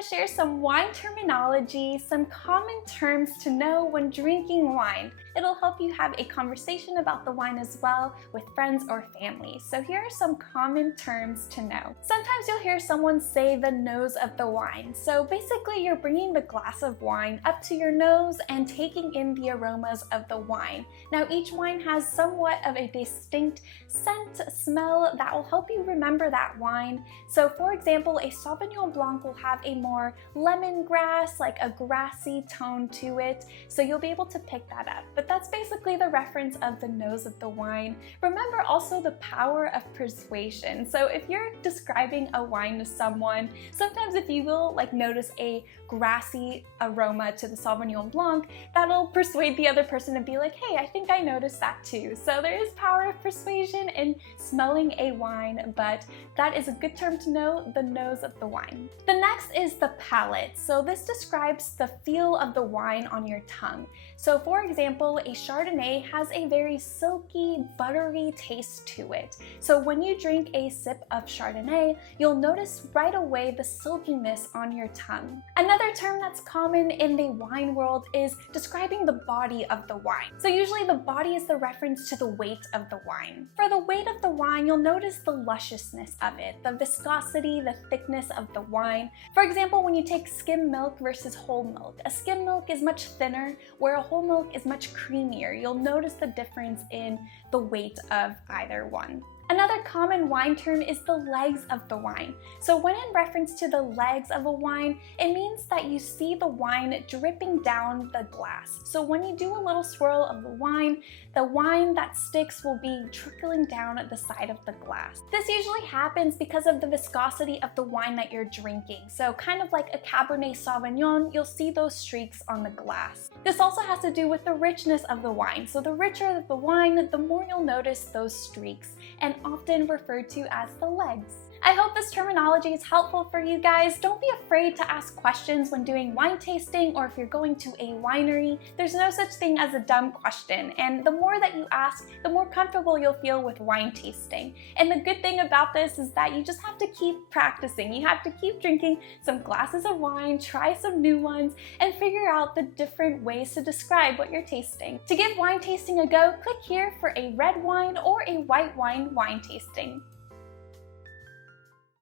to share some wine terminology, some common terms to know when drinking wine. It'll help you have a conversation about the wine as well with friends or family. So here are some common terms to know. Sometimes you'll hear someone say the nose of the wine. So basically you're bringing the glass of wine up to your nose and taking in the aromas of the wine. Now each wine has somewhat of a distinct scent, smell that will help you remember that wine. So for example, a Sauvignon Blanc will have a more lemongrass, like a grassy tone to it, so you'll be able to pick that up. But that's basically the reference of the nose of the wine. Remember also the power of persuasion. So if you're describing a wine to someone, sometimes if you will notice a grassy aroma to the Sauvignon Blanc, that'll persuade the other person to be like, hey, I think I noticed that too. So there is power of persuasion in smelling a wine, but that is a good term to know, the nose of the wine. The next is the palate. So this describes the feel of the wine on your tongue. So for example, a Chardonnay has a very silky, buttery taste to it. So when you drink a sip of Chardonnay, you'll notice right away the silkiness on your tongue. Another term that's common in the wine world is describing the body of the wine. So usually the body is the reference to the weight of the wine. For the weight of the wine, you'll notice the lusciousness of it, the viscosity, the thickness of the wine. For example, when you take skim milk versus whole milk, a skim milk is much thinner, where a whole milk is much creamier. You'll notice the difference in the weight of either one. Another common wine term is the legs of the wine. So when in reference to the legs of a wine, it means that you see the wine dripping down the glass. So when you do a little swirl of the wine that sticks will be trickling down the side of the glass. This usually happens because of the viscosity of the wine that you're drinking. So kind of like a Cabernet Sauvignon, you'll see those streaks on the glass. This also has to do with the richness of the wine. So the richer the wine, the more you'll notice those streaks, and often referred to as the legs. I hope this terminology is helpful for you guys. Don't be afraid to ask questions when doing wine tasting, or if you're going to a winery. There's no such thing as a dumb question, and the more that you ask, the more comfortable you'll feel with wine tasting. And the good thing about this is that you just have to keep practicing. You have to keep drinking some glasses of wine, try some new ones, and figure out the different ways to describe what you're tasting. To give wine tasting a go, click here for a red wine or a white wine tasting.